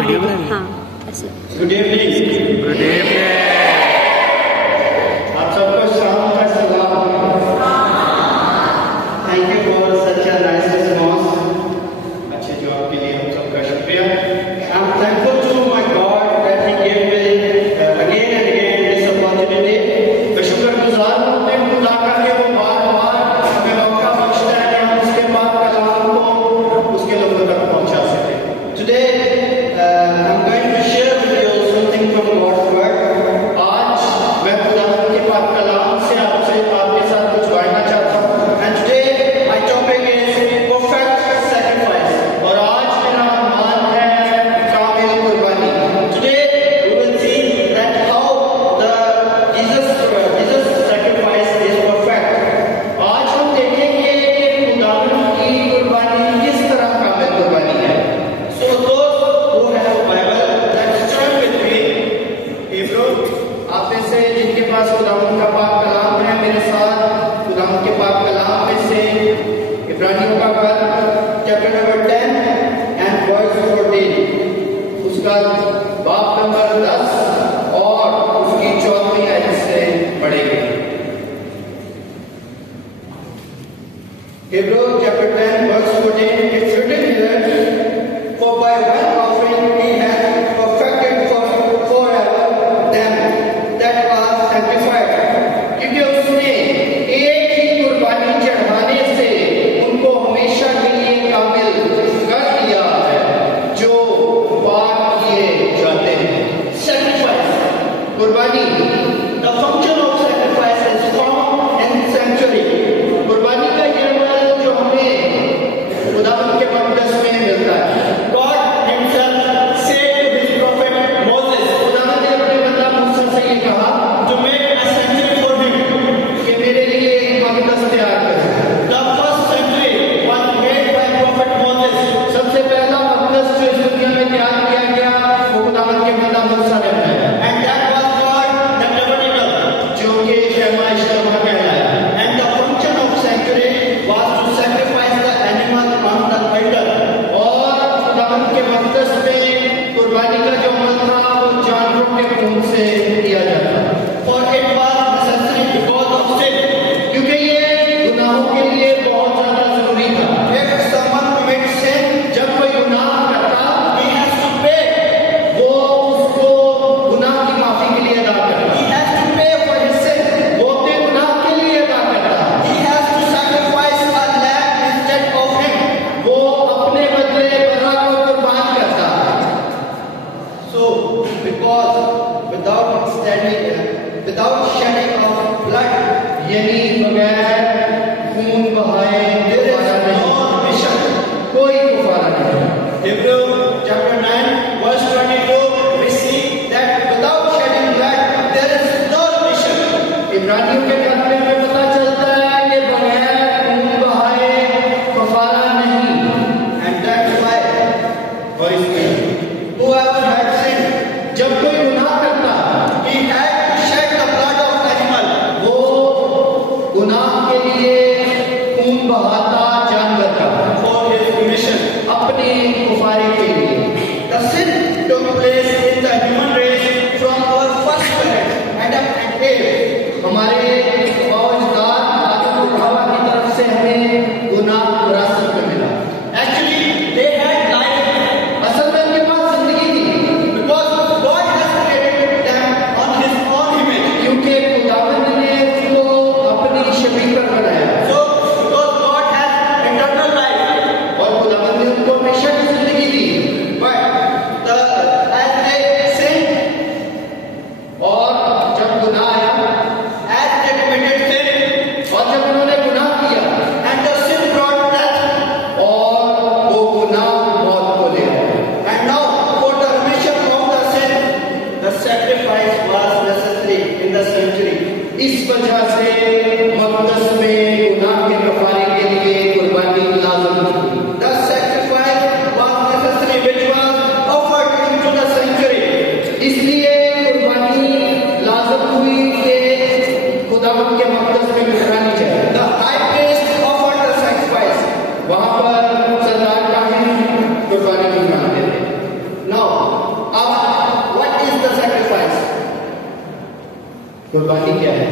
हाँ ऐसे। Good evening. Good evening. आप सबको शाम का सलाम। Thank you for such a nice response. अच्छे जवाब के लिए हम सबका शुक्रिया। I am thankful to my God that he give me again and again this opportunity. मैं शुक्रगुजार हूं अपने खुदा का कि वो बार-बार हमें मौका बख्शता है कि हम उसके पाक कलाम को उसके लोगों तक पहुंचा सकें। Today I'm going to share with you something from God's word. आज मैं खुदा के पाक कलाम से आपके साथ कुछ बांटना चाहता हूँ। And today my topic is perfect sacrifice. और आज मेरा मान है कामिल कुर्बानी। Today we will see that how the Jesus sacrifice is perfect. आज हम देखेंगे कि खुदा की कुर्बानी किस तरह कामिल कुर्बानी है। So those who have Bible, let's turn with me. Hebrew, आप में से जिनके पास खुदावंद का पाक कलाम है, मेरे साथ खुदावंद के पाक कलाम में से इब्रानियों का चैप्टर नंबर 10 एंड वर्स 14, उसका बाब नंबर 10 और उसकी 14वीं आयत से पढ़ेंगे। Hebrew chapter 10 verse 14, it's written here, for by one offering he has perfected forever them that are sanctified. क्योंकि उसने एक ही कुर्बानी चढ़ाने से उनको हमेशा के लिए कामिल कर दिया है जो पाक किए जाते हैं। Sacrifice, कुर्बानी, the function of sacrifice is found in sanctuary. कुर्बानी का ये अमल जो हमें खुदावंद के मक़दस में मिलता है। God himself said to his prophet Moses, खुदावंद ने अपने बंदा मूसा से ये कहा, to make a sanctuary for him, कि मेरे लिए एक मक़दस तैयार करें। The first sanctuary was made by prophet Moses. सबसे पहला मक़दस जो इस दुनिया में तैयार किया गया वो खुदावंद के बंदा मूसा ने बनाया। And that was called the tabernacle, जो कि शहमा इश्तबा कहलाया। And the function of sanctuary was to sacrifice the animal on the altar. और खुदावंद के मक़दस में कुर्बानी का जो अमल था वो जानवरों के खून से किया जाता। For it was necessary because of sin, क्योंकि ये गुनाहों के लिए बहुत ज्यादा जरूरी था। If someone commits sin, जब कोई गुनाह करता, he has to pay. वो उसको गुनाह की माफी के लिए अदा करता। He has to pay for his sin. वो अपने गुनाह के लिए अदा करता। He has to sacrifice a lamb instead of him. वो अपने बदले बकरा को कुर्बान करता। So because without shedding of blood, यानी बगैर खून बहाए there is no remission, कोई कफारा नहीं। Hebrew chapter 9 verse 22 we see that without shedding blood there is no remission. इब्रानियों के खाते में पता चलता है कि बगैर खून बहाए कफारा नहीं। And that's why verse 8, whoever had sinned, जब कोई गुनाह करता, he had to shed the blood of animal, वो गुनाह के लिए खून बहाता जानवर का, for his remission, अपने कफारे के लिए। The sin took place in the human race from our first parents, Adam and Eve. हमारे औजदाद आदम और हवा की तरफ से हमें गुनाह विरासत में मिला। Actually they had life, असल में उनके पास जिंदगी थी, because God has created them on his own image, क्योंकि खुदावंद ने उनको अपनी शबीह पर बनाया। So because God has eternal life, और खुदावंद ने उनको हमेशा की जिंदगी दी। But as they sinned, और जब गुनाह आया, कुर्बानी क्या है?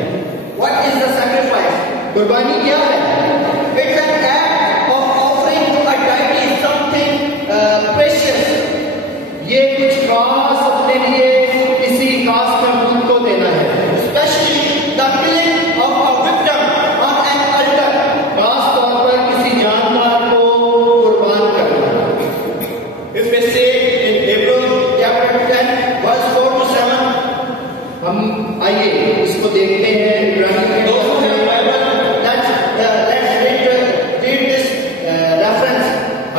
What is the sacrifice? कुर्बानी क्या है? It's an act of offering to a deity something precious. ये कुछ खास अपने लिए किसी खास महबूब को देना है। Especially the killing of a victim on an altar. खास तौर पर किसी जानवर को कुर्बान करना। If we say in Hebrew chapter 10 verse 4 to 7, हम आइए इसको देखते हैं। इब्राहिम के those who have Bible, let's read this reference.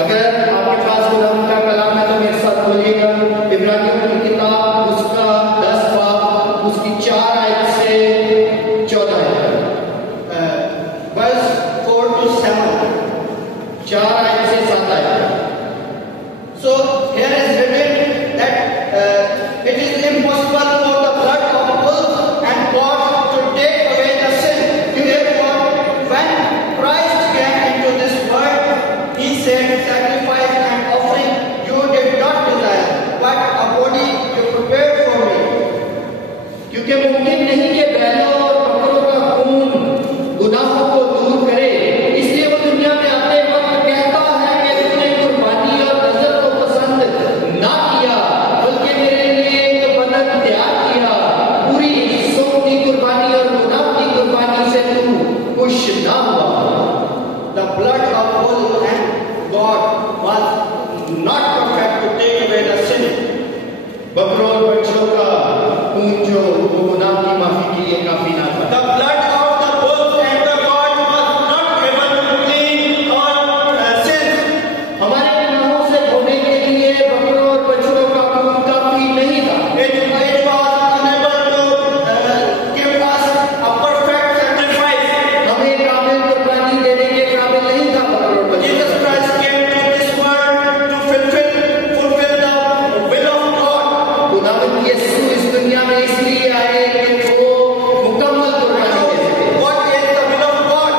अगर आपके पास खुदावंद का कलाम है तो मेरे साथ बोलिएगा। इब्राहिम की किताब उसका 10 बाब उसकी 4 आयत से 14 आयत, Verse 4 to 7. 4 आयत से 7 आयत। So here is written that it is impossible for the blood of bulls and goats to take away the sin. Therefore, when Christ came into this world, he said, "Sacrifice and offering you did not desire, but a body you prepared for me." क्योंकि मुमकिन नहीं कि बैलों और बकरों का खून गुनाहों को दूर करे, इसलिए वो दुनिया में आते वक्त कहता है कि तुमने कुर्बानी और नजर को पसंद ना किया, बल्कि मेरे लिए एक बदन तैयार किया। पूरी हिस्सों की कुर्बानी और गुनाह की कुर्बानी से तू खुश ना हुआ। The blood of bull and goat was not perfect to take away the sin. बकरों और बच्चों का खून जो वो गुनाह की माफी के लिए काफी ना था। The blood of the bulls and the goat was not able to clean our sins. हमारे गुनाहों से धोने के लिए बकरों और बच्चों का खून काफी नहीं था। It was unable to give us a perfect sacrifice. हमें काबिल कुर्बानी देने के काबिल नहीं था बकरों और बच्चों। Jesus Christ came to this world to fulfill the will of God. खुदावंद यीशु इस दुनिया में इसलिए आए कि वो मुकम्मल कुर्बानी दे सके। What is the will of God?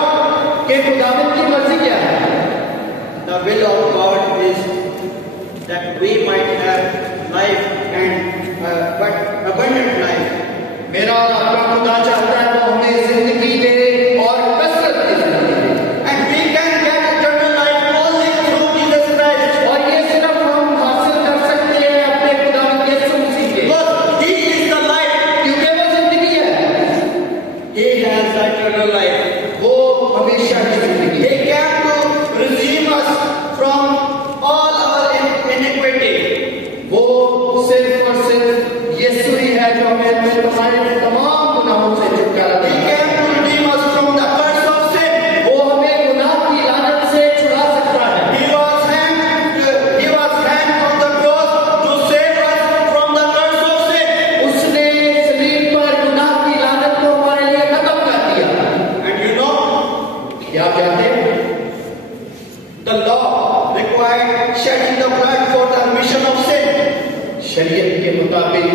कि खुदावंद की मर्जी क्या है? The will of God is that we might have life and but abundant life. मेरा और आपका खुदा चाहता है वो हमें जिंदगी दे और कसरत की जिंदगी दे। And we can get eternal life only through Jesus Christ. और ये सिर्फ हम हासिल कर सकते हैं अपने खुदावंद यीशु मसीह के, Because He is the life. क्योंकि वो जिंदगी है। He has the eternal life. वो हमेशा की जिंदगी He है। came to redeem us from all our iniquity. वो सिर्फ और सिर्फ यीशु ही है जो हमें तुम्हारे तमाम गुनाहों से छुटकारा He देगा। came to redeem us from the curse of sin. वो हमें गुनाह की लानत से छुड़ा सकता है। He was hanged on the cross to save us from the curse of sin. उसने सलीब पर गुनाह की लानत को हमारे लिए खत्म कर दिया। And you know, क्या आप जानते हैं? the law required shedding the blood for the remission of sin. शरीयत के मुताबिक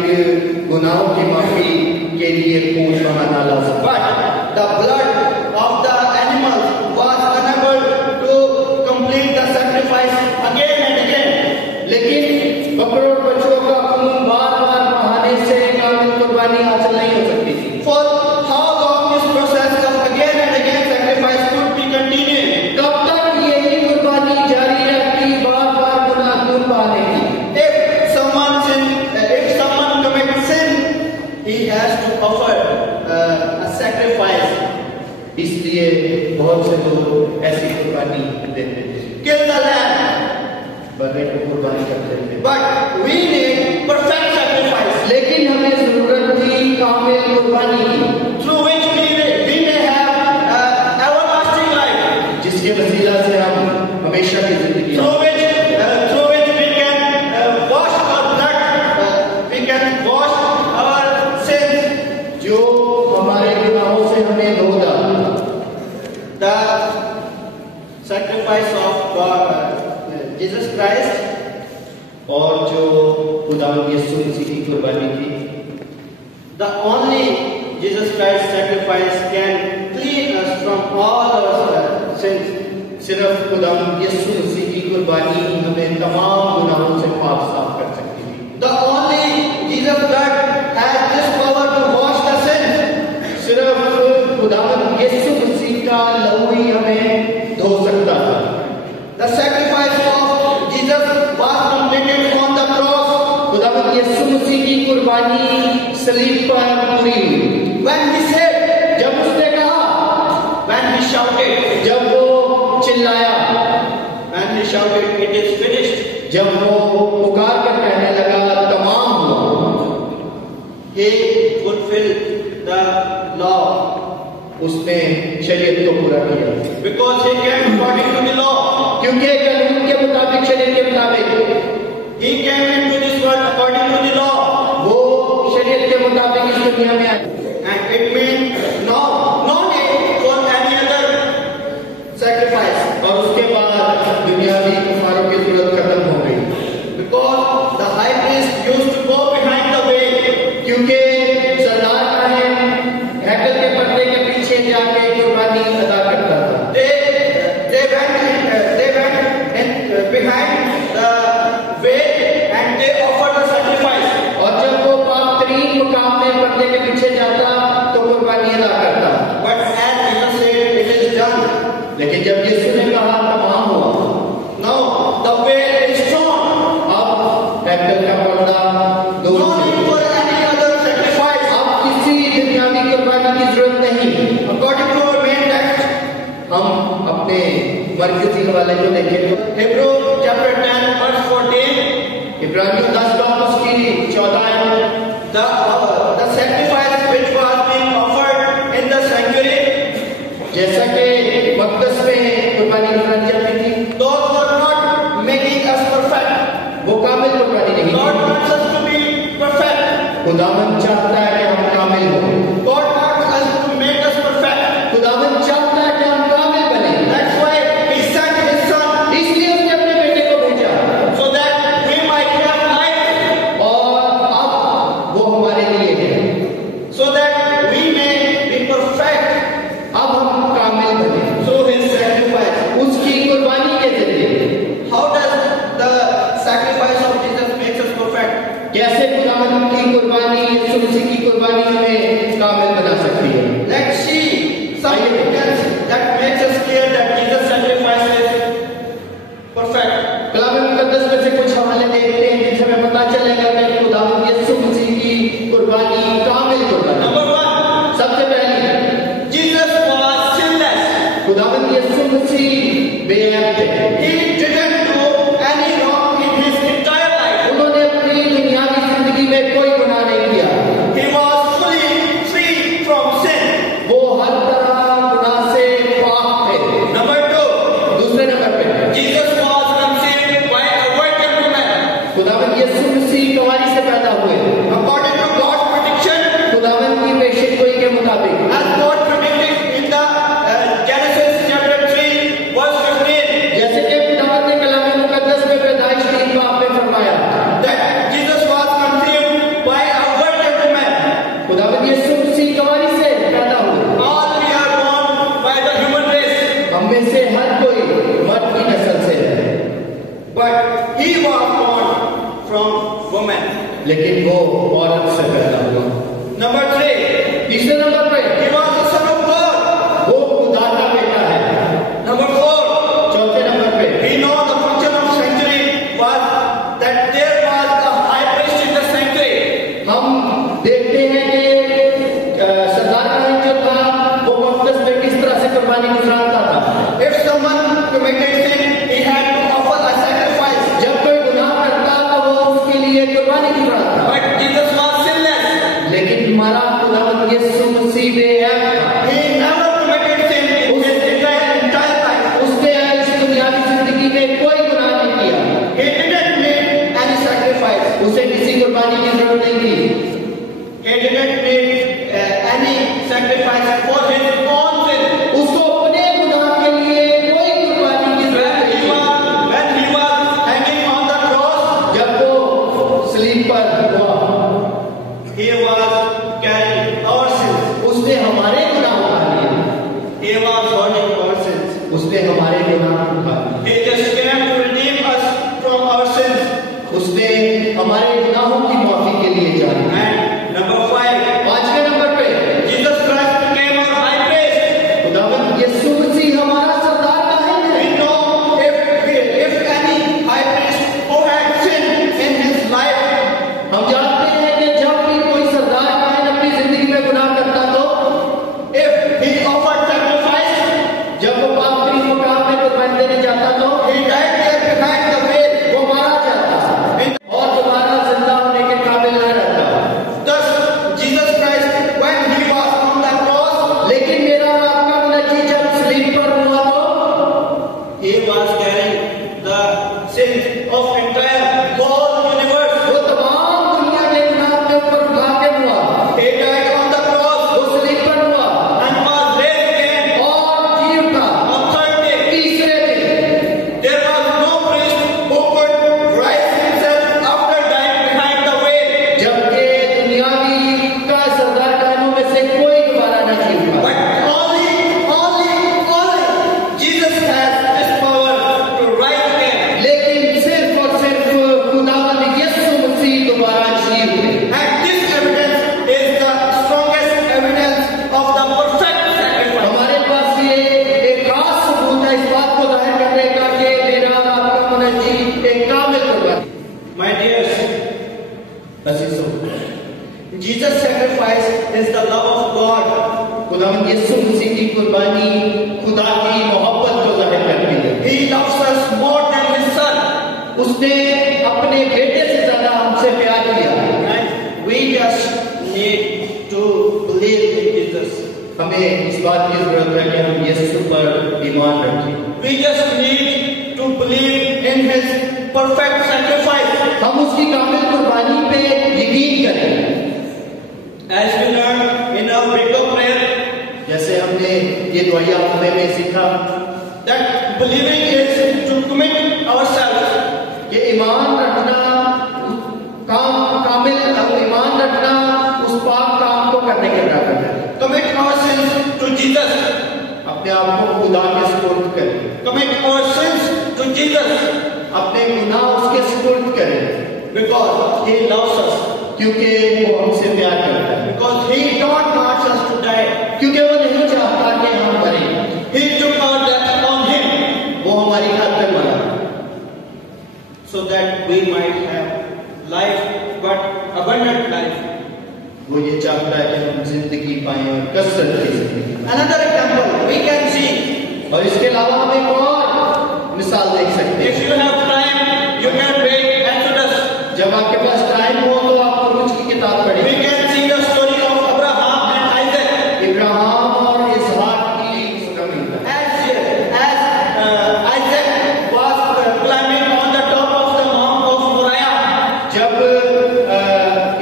गुनाहों की माफी के लिए खून बहाना लाज़िम है। But the blood of the animals was unable to complete the sacrifice again and again. लेकिन बकरों और बच्चों का खून बार-बार बहाने से कामिल कुर्बानी हासिल नहीं हो सकती थी। For how long this process of again and again sacrifice could be continued? कब तक यही कुर्बानी जारी रहती, बार-बार गुनाह खून बहाने की? If someone commits sin, he has to offer a sacrifice. इसलिए बहुत से लोग ऐसी कुर्बानी देते थे, Kill the lamb. बकरे को कुर्बानी करते थे। But we need perfect sacrifice लेकिन हमें जरूरत थी कामिल कुर्बानी की, through which we may have everlasting life. जिसके वसीला से हम हमेशा की जिंदगी Through which we can wash our blood, we can wash our sins. जो हमारे गुनाहों से हमें धो डाले। The sacrifice of God, Jesus Christ, और जो खुदावंद यीशु मसीह की कुर्बानी थी, the only Jesus Christ sacrifice can clean us from all our sins. सिर्फ खुदावंद यीशु मसीह की कुर्बानी हमें तमाम गुनाहों से पाक साफ कर सकती थी। The only Jesus blood has this power to wash the sins. खुदावंद यीशु मसीह का लहू ही हमें धो सकता है। The sacrifice of Jesus was completed on the cross. खुदावंद यीशु मसीह की कुर्बानी सलीब पर पूरी हुई। When he said, जब उसने कहा, when he shouted, जब वो चिल्लाया, when he shouted, it is finished. जब वो पुकार कर कहने लगा तमाम हुआ, He fulfilled the law. उसने शरीयत को पूरा किया। Because he came according to the law. क्योंकि कानून के मुताबिक, शरीयत के मुताबिक He came into this world according to the law. वो शरीयत के मुताबिक इस दुनिया में आया। And it means no need for any other sacrifice. और उसके बाद दुनियावी कुफारों की जरूरत खत्म हो गई। Because the high priest used to go behind the veil. क्योंकि सरदार हैकल के पर्दे के पीछे जाके कुर्बानी अदा करता था। They went in behind the veil and they offered the sacrifice. और जब वो पाप-तरीन मुकाम में पर्दे के पीछे जाता तो कुर्बानी अदा करता। But as Jesus said, it is done. लेकिन जब यीशु ने कहा तमाम हुआ, Now the veil is torn. अब हैकल का पर्दा दूर No है। need for any other sacrifice. अब किसी दुनियावी कुर्बानी की जरूरत नहीं। According to our main text, हम अपने मरकजी हवाले को देखें। Hebrew chapter 10 verse 14. इब्रानियों 10 का उसकी 14 आयत। The sacrifice which was being offered in the sanctuary, जैसा कि मक़दस में कुर्बानी कराई जाती थी, those were not making us perfect. वो कामिल कुर्बानी नहीं थी। God wants us to be perfect. खुदावंद चाहता है कि हम कामिल हों। God wants us to make us perfect. खुदावंद चाहता है कि हम कामिल बने। That's why He sent His Son, इसलिए उसने अपने बेटे को भेजा so that we might have life, और अब वो हमारे लिए है, so that we may be perfect अब हम कामिल बने through His sacrifice. उसकी कुर्बानी के जरिए। How does the sacrifice of Jesus makes us perfect? कैसे खुदावंद की कुर्बानी, यीशु मसीह की कुर्बानी हमें कामिल बना सकती है? Let's see some evidence that makes us clear that Jesus' sacrifice is perfect. कलाम मुकद्दस में से कुछ हवाले देखते हैं जिनसे हमें पता चलेगा कि खुदावंद यीशु मसीह की कुर्बानी कामिल कुर्बानी। Number one, सबसे पहली, Jesus was sinless. खुदावंद यीशु मसीह बेऐब थे। He didn't do any wrong in His entire life. उन्होंने अपनी दुनियावी जिंदगी में कोई गुनाह नहीं किया। He was fully free from sin. वो हर तरह गुनाह से पाक थे। Number two, दूसरे नंबर पे, Jesus was conceived by a virgin woman. खुदावंद यीशु मसीह कुंवारी से पैदा हुए। According to God's prediction, खुदावंद की पेशेनगोई के मुताबिक, as God predicted in the Genesis chapter 3 verse 15, जैसे कि खुदावंद ने कलाम मुकद्दस में पैदाइश 3 बाब में फरमाया, that Jesus was conceived by a virgin woman. खुदावंद यीशु मसीह कुंवारी से पैदा हुए। All we are born by the human race, हम में से हर कोई मर्द की नस्ल से है, but He was born from woman. लेकिन वो औरत से पैदा हुआ। Number three, तीसरे नंबर पे, He was the Son of God. वो खुदा का बेटा है। Number four, चौथे नंबर पे, we know the function of sanctuary was that there was a high priest in the sanctuary. हम देखते हैं कि सरदार काहन जो था वो मक़दस में किस तरह से कुर्बानी गुजारता था। If someone committed sin, he had to offer a sacrifice. जब कोई गुनाह करता तो वो उसके लिए कुर्बानी गुजारता। But Jesus was sinless. लेकिन हमारा खुदावंद यीशु मसीह बेऐब था। He never committed sin in His entire life. उसने इस दुनियावी जिंदगी में कोई गुनाह नहीं किया। He didn't need any sacrifice. उसे किसी कुर्बानी की जरूरत नहीं थी। He didn't need any sacrifice for His own sin. उसको अपने गुनाह के लिए कोई कुर्बानी की जरूरत नहीं थी। When he was hanging on the cross, जब वो सलीब पर हुआ, He was carrying our sins. उसने हमारे गुनाह उठा लिए। He was holding our sins. उसने हमारे गुनाह उठा लिए। He just came to redeem us from our sins. उसने हमारे गुनाहों की माफी के लिए जाना। And number five, पांचवें नंबर पे, Jesus Christ became our high priest. carrying the sins of entire whole universe. वो तमाम दुनिया के गुनाह अपने ऊपर उठा के हुआ, He died on the cross वो सलीब पर हुआ and was raised again और जी उठा on third day. तीसरे दिन। There was no priest who could rise himself after dying behind the veil. जबकि दुनियावी का सरदार कानों में से कोई दोबारा न जी उठा, But only Jesus has this power to rise again. लेकिन सिर्फ और सिर्फ खुदावंद यीशु मसीह दोबारा जी उठे। And this evidence is the strongest evidence of the perfect sacrifice. हमारे पास ये एक खास सबूत है इस बात को जाहिर करने का कि मेरा और आपका मुनज्जी एक कामिल कुर्बानी। My dears, अजीजों, Jesus' sacrifice is the love of God. खुदावंद यीशु मसीह की कुर्बानी खुदा की मोहब्बत को जाहिर करती है। He loves us more than His Son. उसने अपने बेटे से ज्यादा हमसे प्यार किया। And we just need to believe in Jesus. हमें इस बात की जरूरत है कि हम यीशु पर ईमान रखें। We just need to believe in His perfect sacrifice. हम उसकी कामिल कुर्बानी पे यकीन करें। As we learned in our break of prayer, जैसे हमने ये दुआया खुदा में सीखा that believing is to commit ourselves. कि ईमान रखना कामिल ईमान रखना उस पाक काम को करने के बराबर है। Commit our sins to Jesus. अपने आप को खुदा के सुपुर्द करें, Commit our sins to Jesus. अपने गुनाह उसके सुपुर्द करें, Because He loves us. क्योंकि वो हमसे प्यार करता है, Because He don't want us to die. क्योंकि वो नहीं चाहता कि हम मरें, He took our death on Him वो हमारी खातिर मरा so that we might have life, but abundant life. वो ये चाहता है कि हम जिंदगी पाएं और कसरत की जिंदगी। Another example we can see. और इसके अलावा हम एक और मिसाल देख सकते हैं। If you have time, you can read Exodus. जब आपके पास टाइम हो तो आप कुछ की किताब We पढ़ें। can see the story of Abraham and Isaac. Ibrahim और इसहाक की कहानी। As Isaac was climbing on the top of the mount of Moriah, जब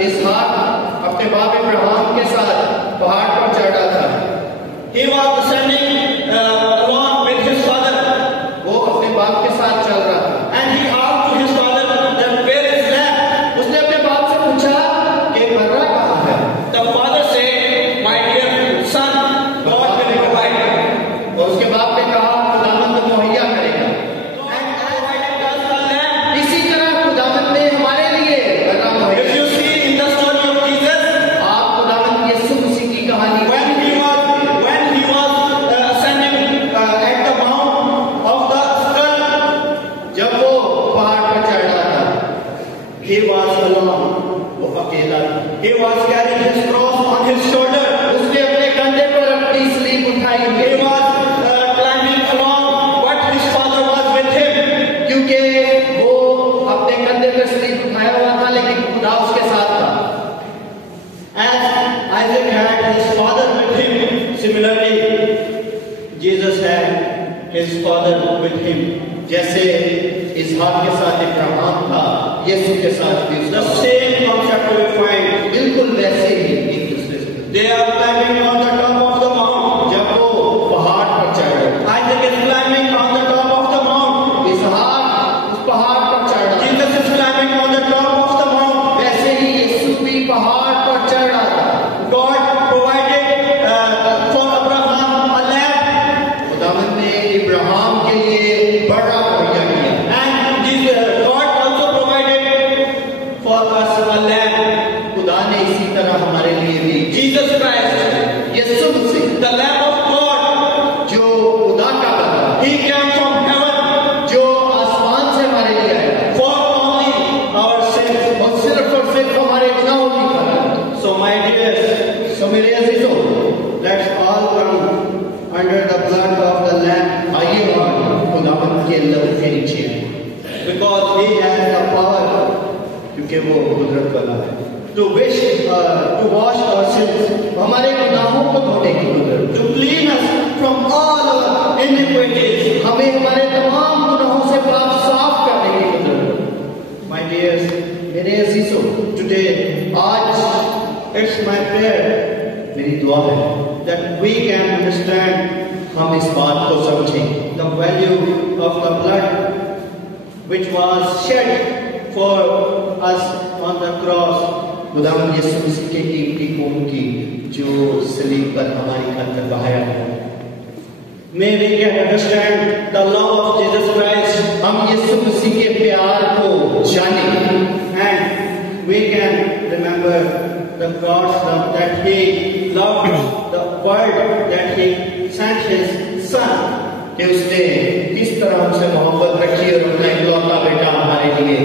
इसहाक अपने बाप इब्राहिम के साथ पहाड़ पर चढ़ रहा था, he was descending along with his father, वो अपने बाप के साथ चल रहा था। and he asked to his father that where is lamb? उसने अपने बाप से पूछा कि बर्रा कहाँ है? The father said, my dear son, God will provide. और उसके बाप ने कहा खुदावंद मुहैया करेगा। And provided us the lamb. इसी तरह खुदावंद ने हमारे लिए बर्रा मुहैया। If you see in the story of Jesus, आप खुदावंद यीशु मसीह की कहानी when he was ascending at the mount of the skull, जब वो पहाड़ पर चढ़ रहा था, he was alone. वो अकेला था। He was carrying his cross on his shoulder. उसने अपने कंधे पर अपनी स्लीप उठाई He हुई, was climbing along, but his father was with him. क्योंकि वो अपने कंधे पर स्लीप उठाया हुआ था, लेकिन खुदा उसके साथ था। As Isaac had his father with him, similarly, Jesus had his father with him. जैसे इसहाक के साथ इब्राहिम था, यीशु के साथ भी The उसका same concept we find. बिल्कुल वैसे ही एक दूसरे से। They are climbing on the top of the mount. जब वो पहाड़ पर चढ़ रहे थे, Isaac is climbing on the top of the mount. इसहाक उस पहाड़ पर चढ़ रहा था, Jesus is climbing on the top of the mount. वैसे ही यीशु भी पहाड़ पर चढ़ रहा था। God provided for Abraham a lamb, खुदावंद ने इब्राहिम के लिए बड़ा मुहैया किया, and God also provided for us a lamb. खुदा ने इसी तरह हमारे लिए भी Jesus Christ, Yeshu Masih the Lamb of God, जो खुदा का बंदा, He came from heaven जो आसमान से हमारे लिए आया for only our sins. और सिर्फ हमारे गुनाहों की खातिर। So my dears, सो मेरे अजीजों, let's all come under the blood of the Lamb, आइए और खुदावंद के लहू के नीचे आएं, because He has the power क्योंकि वो कुदरत वाला है। to wash our sins, हमारे गुनाहों को धोने की कुदरत, to clean us from all our iniquities. हमें हमारे तमाम गुनाहों today, आज it's my prayer मेरी दुआ है that we can understand हम इस बात को समझें the value of the blood which was shed for us on the cross. खुदावंद यीशु मसीह के कीमती खून की जो सलीब पर हमारी खातिर बहाया है। May we can understand the love of Jesus Christ, हम यीशु मसीह के प्यार को जानें and we can remember the God's love, that He loved the world, that He sent His Son. कि उसने किस तरह हमसे मोहब्बत रखी और अपना इकलौता बेटा हमारे लिए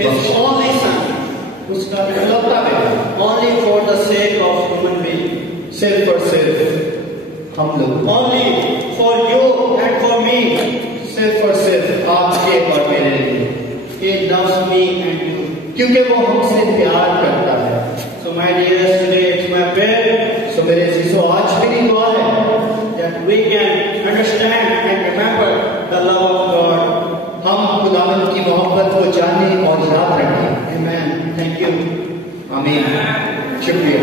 His only Son, उसका इकलौता बेटा only for the sake of human being, सिर्फ और सिर्फ हम लोग, only for you and for me. सिर्फ और सिर्फ आपके और मेरे लिए, He loves me and you. क्योंकि वो हमसे प्यार करता है। So my dears, today it's my prayer सो मेरे शिशु, आज मेरी दुआ है that we can understand and remember the love of God. हम खुदावंद की मोहब्बत को जाने और याद रखें। Amen. Thank you. आमीन। शुक्रिया।